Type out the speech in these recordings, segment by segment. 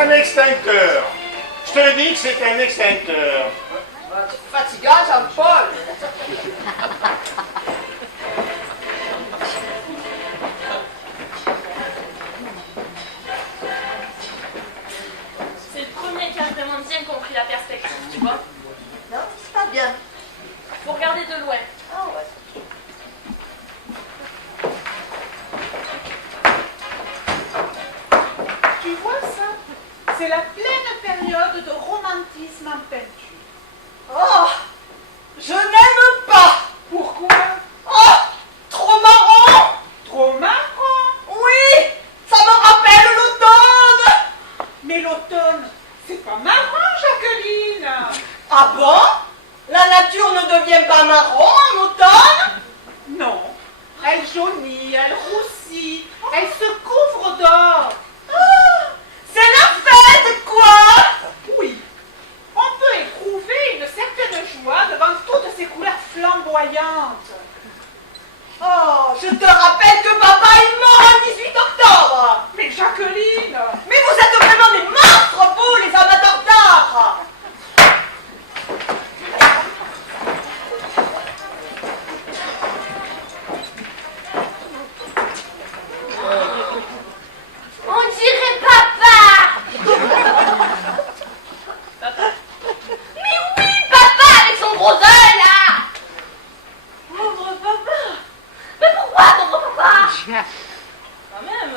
un extincteur. Je te dis que c'est un extincteur. C'est fatigant, Jean-Paul. C'est le premier qui a vraiment bien compris la perspective, tu vois. Non, c'est pas bien. Faut regarder de loin. Ah ouais. Tu vois ça? C'est la pleine période de romantisme en peinture. Oh, je n'aime pas. Pourquoi? Oh, trop marrant. Trop marrant. Oui, ça me rappelle l'automne. Mais l'automne, c'est pas marrant, Jacqueline. Ah bon? La nature ne devient pas marron en automne? Non. Elle jaunit, elle roussit, elle se couvre d'or. Ah, c'est la fête, quoi. Oui, on peut éprouver une certaine joie devant toutes ces couleurs flamboyantes. Oh, je te rappelle que papa est mort le 18 octobre. Mais Jacqueline, Mais vous êtes vraiment des monstres, vous, les amateurs d'art. On dirait papa. Papa? Mais oui, papa avec son gros œil là. Pauvre papa. Mais pourquoi pauvre papa? Quand même.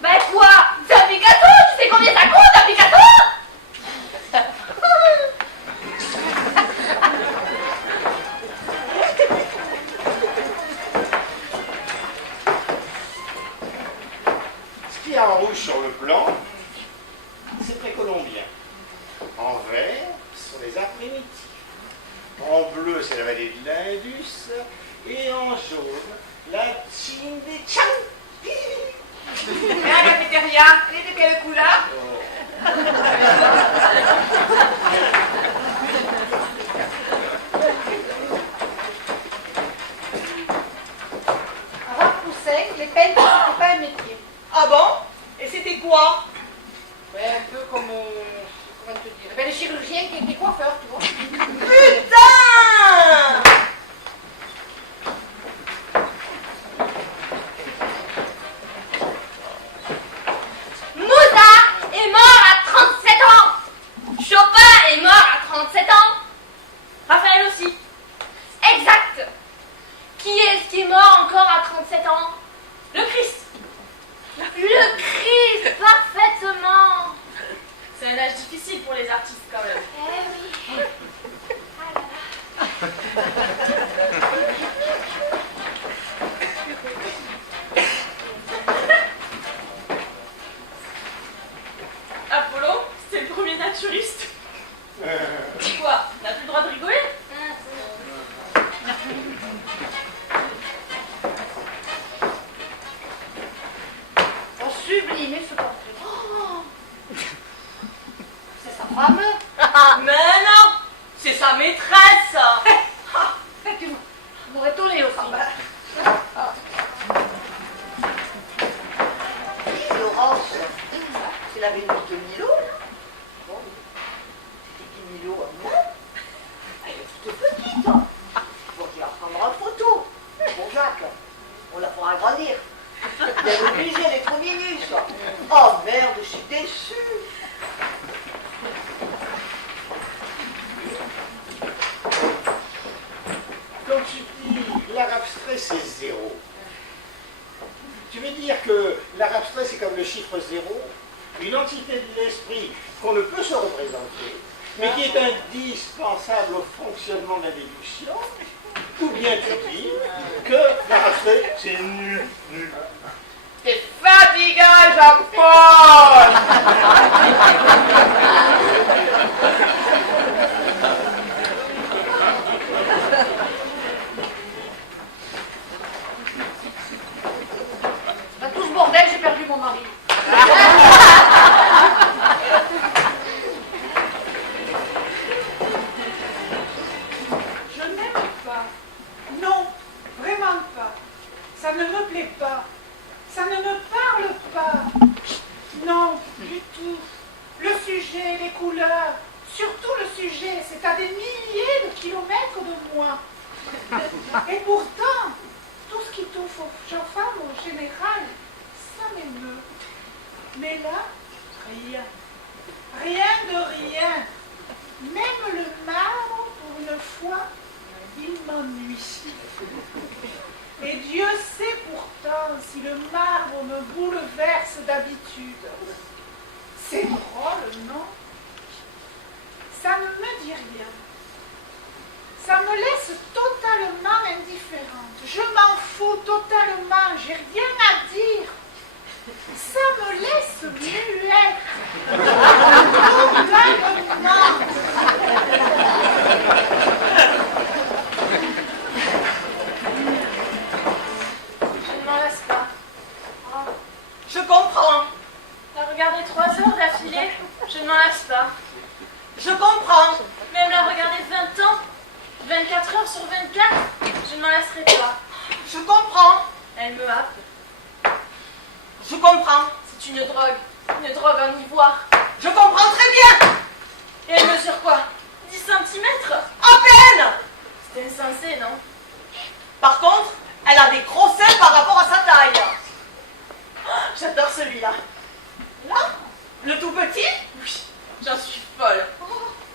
Ben quoi? C'est un Picasso. Tu sais combien ça coûte un Picasso? Ce qu'il y a en rouge sur le plan, c'est précolombien. En vert, ce sont les arts primitifs. En bleu, c'est la vallée de l'Indus. Et en jaune, la Chine des Tchang. Et à la cafétéria, elle est de quelle couleur? à Poussin, les peintres, c'était pas un métier. Ah bon? Et c'était quoi? Ouais, un peu comme, comment te dire, les chirurgiens qui étaient coiffeurs, tu vois. Putain! Mozart est mort à 37 ans. Chopin est mort à 37 ans. Raphaël aussi. Exact. Qui est-ce qui est mort encore à 37 ans? Le Christ. Le Christ, parfaitement. C'est un âge difficile pour les artistes quand même. Eh oui. Apollo, c'est le premier naturiste. Quoi? T'as plus le droit de rigoler? On sublimait ce portrait. Oh, c'est sa femme. Mais non! C'est sa maîtresse! Tu m'aurais tourné aussi. Laurence, c'est la Vénus de Milo, là? Bon, c'était Milo à moi. Elle est toute petite. Bon, tu la prendras en photo. Bon, Jacques, on la fera agrandir. Elle est obligée d'être minus. Oh merde, je suis déçue. Quand tu dis l'art abstrait, c'est zéro. Tu veux dire que l'art abstrait, c'est comme le chiffre zéro, une entité de l'esprit qu'on ne peut se représenter, mais qui est indispensable au fonctionnement de la déduction, ou bien tu dis que l'art abstrait, c'est nul, nul. T'es fatigant, Jean-Paul! Dans tout ce bordel, j'ai perdu mon mari. Je n'aime pas. Non, vraiment pas. Ça ne me plaît pas. Ça ne me parle pas. du tout. Le sujet, les couleurs, surtout le sujet, c'est à des milliers de kilomètres de moi. Et pourtant, tout ce qui touche aux femmes en général, ça m'émeut. Mais là, rien. Rien de rien. Même le marbre, pour une fois, il m'ennuie. Et Dieu sait pourtant si le marbre me bouleverse d'habitude. C'est drôle, non? Ça ne me dit rien. Ça me laisse totalement indifférente. Je m'en fous totalement, j'ai rien à dire. Ça me laisse muette. Totalement. Je ne m'en lasse pas. Oh, Je comprends. la regarder 3 heures d'affilée, je ne m'en lasse pas. Je comprends. Même la regarder 20 ans, 24 heures sur 24, je ne m'en lasserai pas. Je comprends. Elle me happe. Je comprends. C'est une drogue en ivoire. Je comprends très bien. Et elle mesure quoi? 10 centimètres? À peine. C'est insensé, non? Par contre, elle a des gros seins par rapport à sa taille. Oh, j'adore celui-là. Là, le tout petit? Oui, j'en suis folle.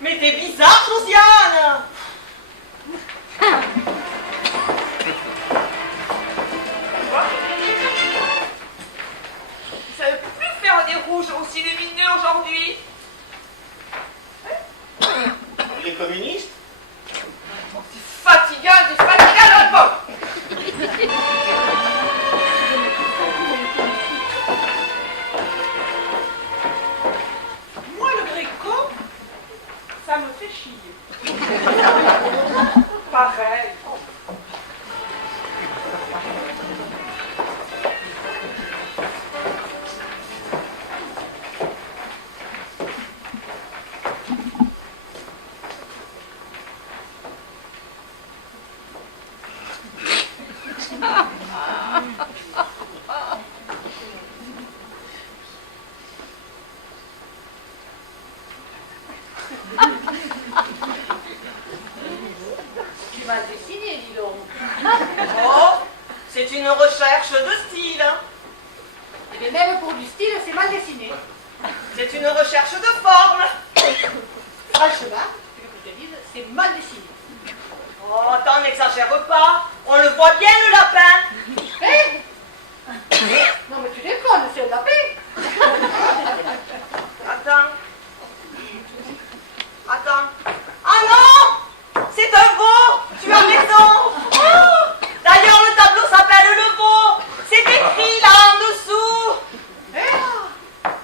Mais t'es bizarre, Josiane. Vous savez plus faire des rouges aussi lumineux aujourd'hui. Les communistes? C'est fatigant, le pauvre. Moi, le gréco, ça me fait chier. Pareil. Tu m'as dessiné, dis donc. Oh, c'est une recherche de style. Et bien même pour du style, c'est mal dessiné. C'est une recherche de forme. Franchement, ce que je te dise, c'est mal dessiné. Oh, t'en n'exagère pas. On le voit bien, le lapin. Hein? Non mais tu déconnes, c'est un lapin. Attends. Ah non, c'est un veau. Tu as raison. Oh, d'ailleurs, le tableau s'appelle le veau. C'est écrit là en dessous.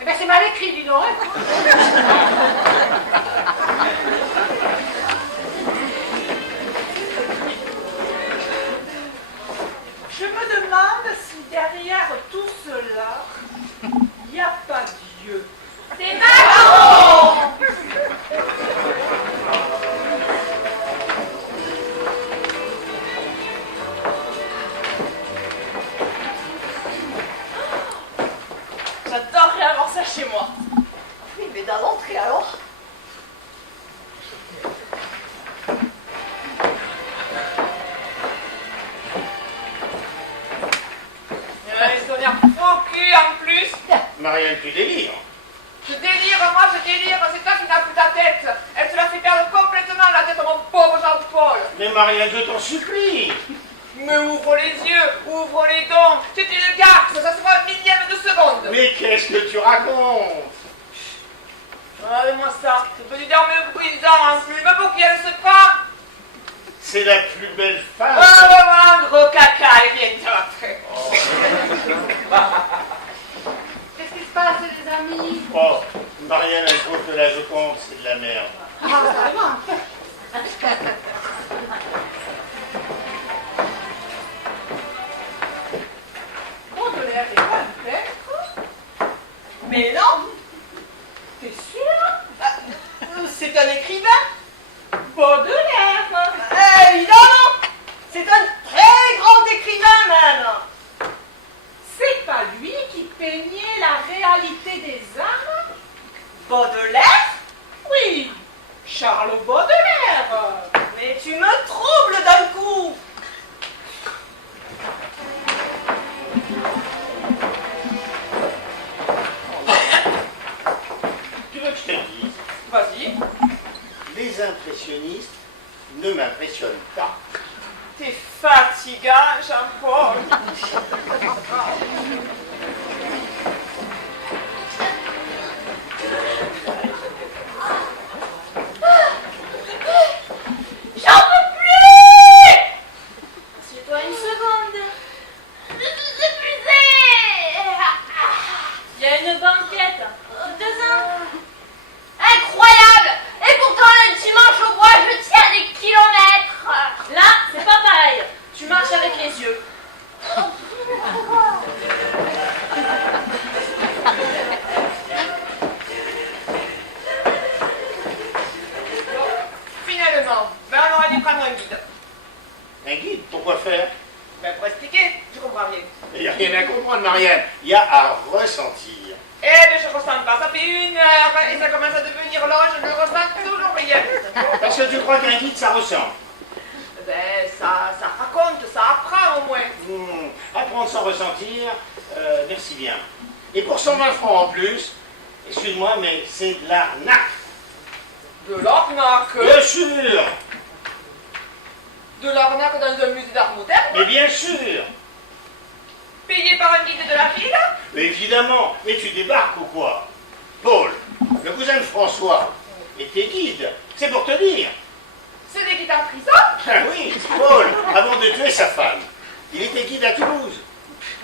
Eh bien c'est mal écrit, dis donc. Hein? Je me demande si derrière tout cela, il n'y a pas Dieu. C'est marrant! J'adorerais avoir ça chez moi. Oui, mais dans l'entrée alors. Ils sont bien faux cul en plus. Marianne, tu délires. Je délire, moi je délire, c'est toi qui n'as plus ta tête. Elle te l'a fait perdre complètement la tête à mon pauvre Jean-Paul. Mais Marianne, je t'en supplie. Mais ouvre les yeux, ouvre les dents. C'est une garce, ça se voit un millième de seconde. Mais qu'est-ce que tu racontes? Regardez-moi ça, ce petit derme brisant en plus, même pour qu'elle se pas. C'est la plus belle femme. Ah, voilà, un gros caca, et bien d'entrer. Qu'est-ce qui se passe, les amis? Oh, Marianne, elle trouve que la Joconde, c'est de la merde. Ah, vraiment. Baudelaire est pas un peintre. Mais non, T'es sûr? c'est un écrivain. Baudelaire. Évidemment, c'est un très impressionniste ne m'impressionne pas. T'es fatigant, Jean-Paul. J'en peux plus! Assieds-toi une seconde. Je suis épuisée. Il y a une banquette. 2 ans. Incroyable! Et pourtant le dimanche au bois, je tiens des kilomètres. Là, c'est pas pareil. Tu marches avec les yeux. Finalement, ben on aurait dû prendre un guide. Un guide, pourquoi faire? Ben pour expliquer, je comprends rien. Il n'y a rien à comprendre, Marianne. Il y a à ressentir. Eh ben je ressens pas, ça fait 1 heure et ça commence à devenir long, je ne ressens toujours rien. Parce que tu crois qu'un guide, ça ressent. Ben ça raconte, ça apprend au moins. Apprendre sans ressentir, merci bien. Et pour 120 francs en plus, excuse-moi, mais c'est de l'arnaque. De l'arnaque. Bien sûr. De l'arnaque dans un musée d'art moderne. Mais bien sûr. Payé par un guide de la ville. Mais évidemment. Mais tu débarques ou quoi? Paul, le cousin de François, était guide. C'est pour te dire. C'est des guides en prison. Ah oui, Paul, avant de tuer sa femme, il était guide à Toulouse.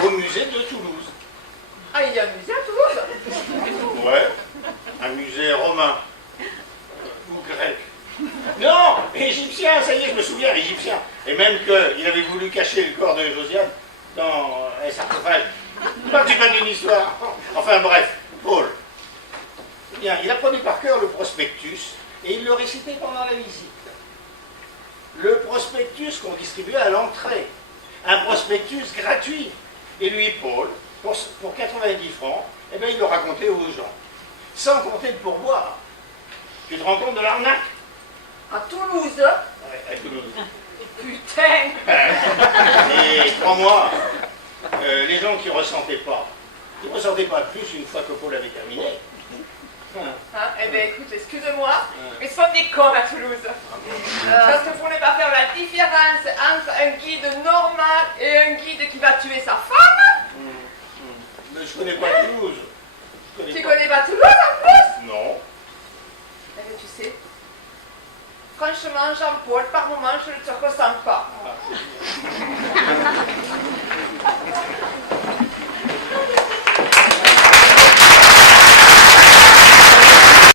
Au musée de Toulouse. Ah, il y a un musée à Toulouse. Ouais, un musée romain. Ou grec. Non, égyptien, ça y est, je me souviens, égyptien. Et même qu'il avait voulu cacher le corps de Josiane dans un sarcophage. Non, c'est pas d'une histoire. Enfin bref, Paul. Eh bien, il apprenait par cœur le prospectus et il le récitait pendant la visite. Le prospectus qu'on distribuait à l'entrée. Un prospectus gratuit. Et lui, Paul, pour 90 francs, eh bien, il le racontait aux gens. Sans compter de pourboire. Tu te rends compte de l'arnaque? À Toulouse. Ouais, à Toulouse. Putain. Et crois-moi, les gens qui ne ressentaient pas, ils ne ressentaient pas plus une fois que Paul avait terminé. Hein, eh bien écoute, excuse-moi, mais ce sont des cons à Toulouse. Parce que pour ne pas faire la différence entre un guide normal et un guide qui va tuer sa femme. Mais je ne connais pas Toulouse. Tu connais pas Toulouse en plus? Non. Eh bien tu sais, franchement Jean-Paul, par moments je ne te ressens pas.